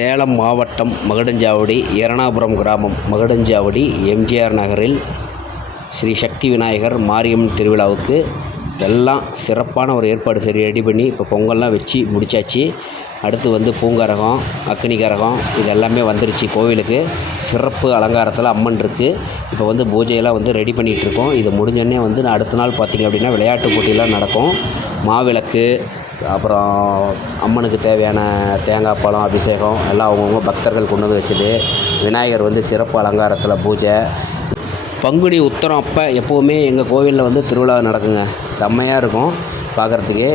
சேலம் மாவட்டம் மகுடஞ்சாவடி எரணாபுரம் கிராமம் மகுடஞ்சாவடி எம்ஜிஆர் நகரில் ஸ்ரீ சக்தி விநாயகர் மாரியம்மன் திருவிழாவுக்கு எல்லாம் சிறப்பான ஒரு ஏற்பாடு சரி ரெடி பண்ணி இப்போ பொங்கல்லாம் வச்சு முடித்தாச்சு. அடுத்து பூங்கரகம், அக்னி கரகம் இது எல்லாமே வந்துருச்சு. கோவிலுக்கு சிறப்பு அலங்காரத்தில் அம்மன் இருக்குது. இப்போ பூஜையெல்லாம் ரெடி பண்ணிகிட்ருக்கோம். இது முடிஞ்சோடனே அடுத்த நாள் பார்த்திங்க அப்படின்னா விளையாட்டு போட்டியெல்லாம் நடக்கும். மாவிளக்கு, அப்புறம் அம்மனுக்கு தேவையான தேங்காய் பழம் அபிஷேகம் எல்லாம் அவங்கவுங்க பக்தர்கள் கொண்டு வச்சது. விநாயகர் சிறப்பு அலங்காரத்தில் பூஜை. பங்குனி உத்திரம் அப்போ எப்போவுமே எங்கள் கோவிலில் திருவிழா நடக்குங்க. செம்மையாக இருக்கும் பார்க்குறதுக்கே.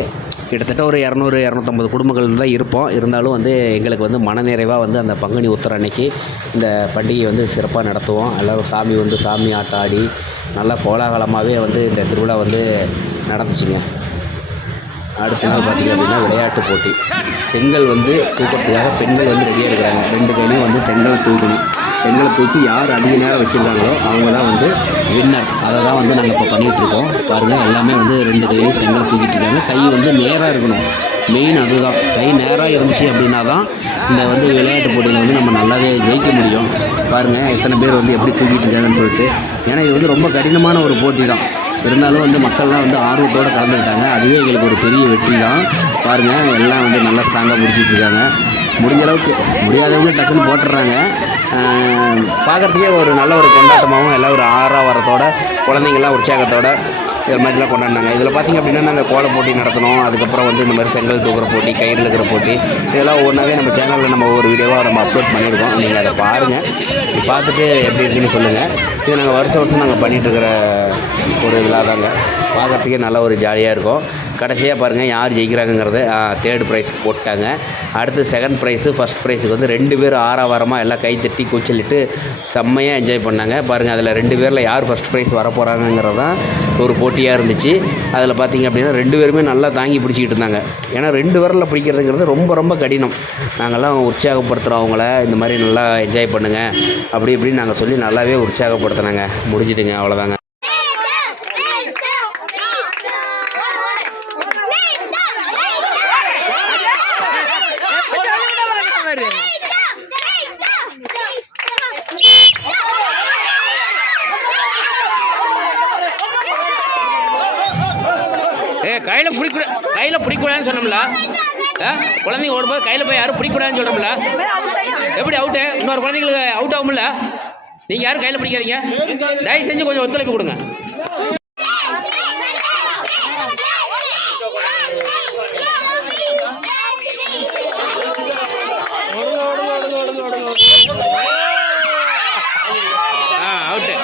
கிட்டத்தட்ட ஒரு 200-250 குடும்பங்கள் தான் இருப்போம். இருந்தாலும் எங்களுக்கு மனநிறைவாக அந்த பங்குனி உத்திரம் அன்னைக்கு இந்த பண்டிகை சிறப்பாக நடத்துவோம். எல்லோரும் சாமி ஆட்டம் ஆடி நல்லா கோலாகலமாகவே இந்த திருவிழா நடந்துச்சுங்க. அடுத்த நாள் பார்த்திங்க அப்படின்னா விளையாட்டு போட்டி. செங்கல் தூக்கிறதுக்காக பெண்கள் ரெடியாக இருக்கிறாங்க. 2 கையிலையும் செங்கல் தூக்கணும். செங்கலை தூக்கி யார் அதிக நேரம் வச்சுருக்காங்களோ அவங்க தான் வின்னர். அதை தான் நாங்கள் இப்போ பண்ணிகிட்ருக்கோம். பாருங்கள், எல்லாமே 2 கையிலையும் செங்கல் தூக்கிட்டு இருக்காங்க. கை நேராக இருக்கணும். மெயின் அதுதான். கை நேராக இருந்துச்சு அப்படின்னா தான் இந்த விளையாட்டு போட்டியில் நம்ம நல்லாவே ஜெயிக்க முடியும். பாருங்கள் எத்தனை பேர் எப்படி தூக்கிட்டு இருக்காங்கன்னு சொல்லிட்டு. ஏன்னா இது ரொம்ப கடினமான ஒரு போட்டி தான். இருந்தாலும் மக்கள்லாம் ஆர்வத்தோடு கலந்துக்கிட்டாங்க. அதுவே எங்களுக்கு ஒரு பெரிய வெற்றி தான். பாருங்கள் எல்லாம் நல்லா ஸ்ட்ராங்காக முடிச்சிட்ருக்காங்க. முடிஞ்ச அளவுக்கு, முடியாதவங்க டக்குன்னு போட்டுடுறாங்க. பார்க்குறதுக்கே ஒரு நல்ல ஒரு கொண்டாட்டமாகவும் எல்லாம் ஒரு ஆரவாரத்தோட குழந்தைங்கள்லாம் உற்சாகத்தோட இது மாதிரிலாம் கொண்டாடினாங்க. இதில் பார்த்திங்க அப்படின்னா நாங்கள் கோல போட்டி நடத்தணும். அதுக்கப்புறம் இந்த மாதிரி செங்கல் தூக்குற போட்டி, கயிறு இருக்கிற போட்டி, இதெல்லாம் ஒன்றாவே நம்ம சேனலில் நம்ம ஒரு வீடியோவாக நம்ம அப்லோட் பண்ணியிருக்கோம். நீங்கள் அதை பாருங்கள். பார்த்துட்டு எப்படி இருக்குன்னு சொல்லுங்கள். இது நாங்கள் வருஷம் நாங்கள் பண்ணிகிட்ருக்கிற ஒரு விழா தாங்க. பார்க்குறதுக்கே நல்ல ஒரு ஜாலியாக இருக்கும். கடைசியாக பாருங்கள் யார் ஜெயிக்கிறாங்கிறத 3rd ப்ரைஸ் போட்டாங்க. அடுத்து 2nd ப்ரைஸு, 1st ப்ரைஸுக்கு 2 பேர் ஆரவாரமாக எல்லாம் கைத்தட்டி கூச்சலிட்டு செம்மையாக என்ஜாய் பண்ணாங்க. பாருங்கள் அதில் 2 பேரில் யார் 1st ப்ரைஸ் வரப்போகிறாங்கிறது தான் ஒரு போட்டியாக இருந்துச்சு. அதில் பார்த்திங்க அப்படின்னா 2 பேருமே நல்லா தாங்கி பிடிச்சிக்கிட்டு இருந்தாங்க. ஏன்னா 2 விரலில் பிடிக்கிறதுங்கிறது ரொம்ப ரொம்ப கடினம். நாங்கள்லாம் உற்சாகப்படுத்துகிறோம் அவங்கள, இந்த மாதிரி நல்லா என்ஜாய் பண்ணுங்கள் அப்படி இப்படின்னு நாங்கள் சொல்லி நல்லாவே உற்சாகப்படுத்தினாங்க. முடிஞ்சுதுங்க, அவ்வளோதாங்க. கையில் பிடிக்கூடாதுன்னு சொன்னோம்ல. குழந்தைங்க ஓடும்போது கையில் போய் யாரும் பிடிக்கூடாதுன்னு சொல்கிறோம்ல. எப்படி அவுட்டு? இன்னொரு குழந்தைங்களுக்கு அவுட் ஆகும்ல. நீங்கள் யாரும் கையில் பிடிக்காதீங்க. தயவு செஞ்சு கொஞ்சம் ஒத்துழைப்பு கொடுங்க. அவுட்டு.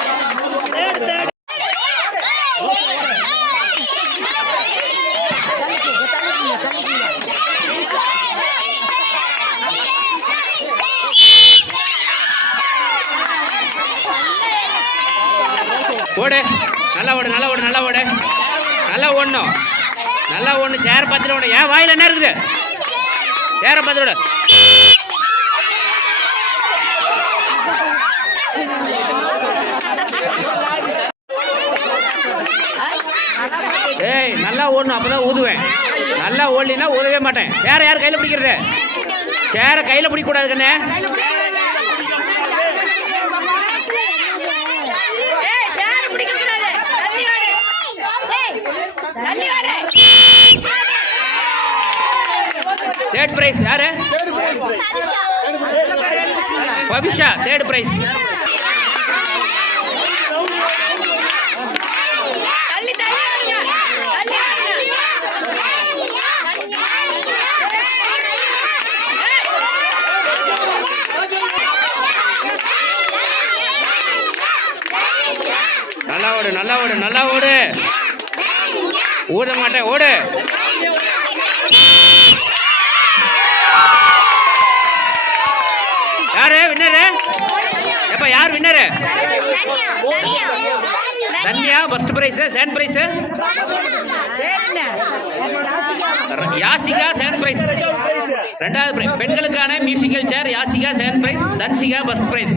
ஓடு, நல்லா ஓடு, நல்லா ஓடு, நல்லா ஓடு, நல்லா ஓடணும், நல்லா ஓடணும். சேரை பார்த்துட்டு ஓட. ஏன் வாயில் என்ன இருக்குது? சேரை பார்த்துட்டு ஓட. ஏய், நல்லா ஓடணும், அப்போ தான் ஊதுவேன். நல்லா ஓடலின்னா ஊதவே மாட்டேன். சேரை யார் கையில் பிடிக்கிறது? சேரை கையில் பிடிக்கக்கூடாது கண்ணே. தேர்ட் பிரைஸ் யாரு? Pavisha 3rd prize. நல்லா ஓடு, நல்லா ஓடு, நல்லா ஓடு. ஓட மாட்டேன், ஓடு. யாரு வின்னரு? எப்ப யார் winner? Tanya 1st prize. 2nd prize Yasika. 2nd prize. 2வது பிரைஸ் பெண்களுக்கான musical chair Yasika 2nd prize. Dhansika 1st prize.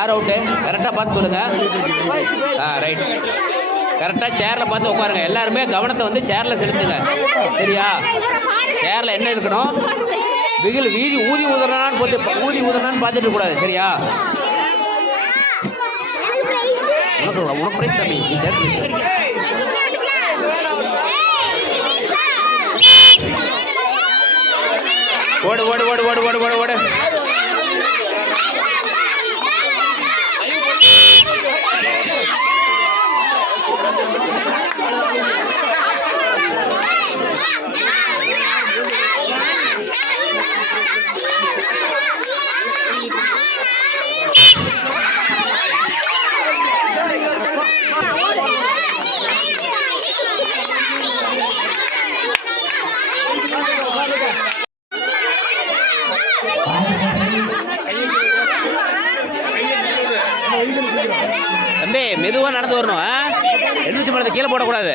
யார் அவுட்டு கரெக்டாக பார்த்து சொல்லுங்கள். ரைட். கரெக்டாக சேரில் பார்த்து உட்காருங்க. எல்லாருமே கவனத்தை வந்து சேரில் செலுத்துங்க. சரியா? சேரில் என்ன இருக்கணும்? வெயில் வீதி ஊதி ஊதுறான்னு பார்த்துட்டு இருக்கக்கூடாது. சரியா? உனக்கு பிரைஸ் சாமி. ஓடு ஓடு ஓடு ஓடு ஓடு ஓடு ஓடு. தம்பி மெதுவாக நடந்து வரணும். எலுமிச்சை பழத்தை கீழே போடக்கூடாது.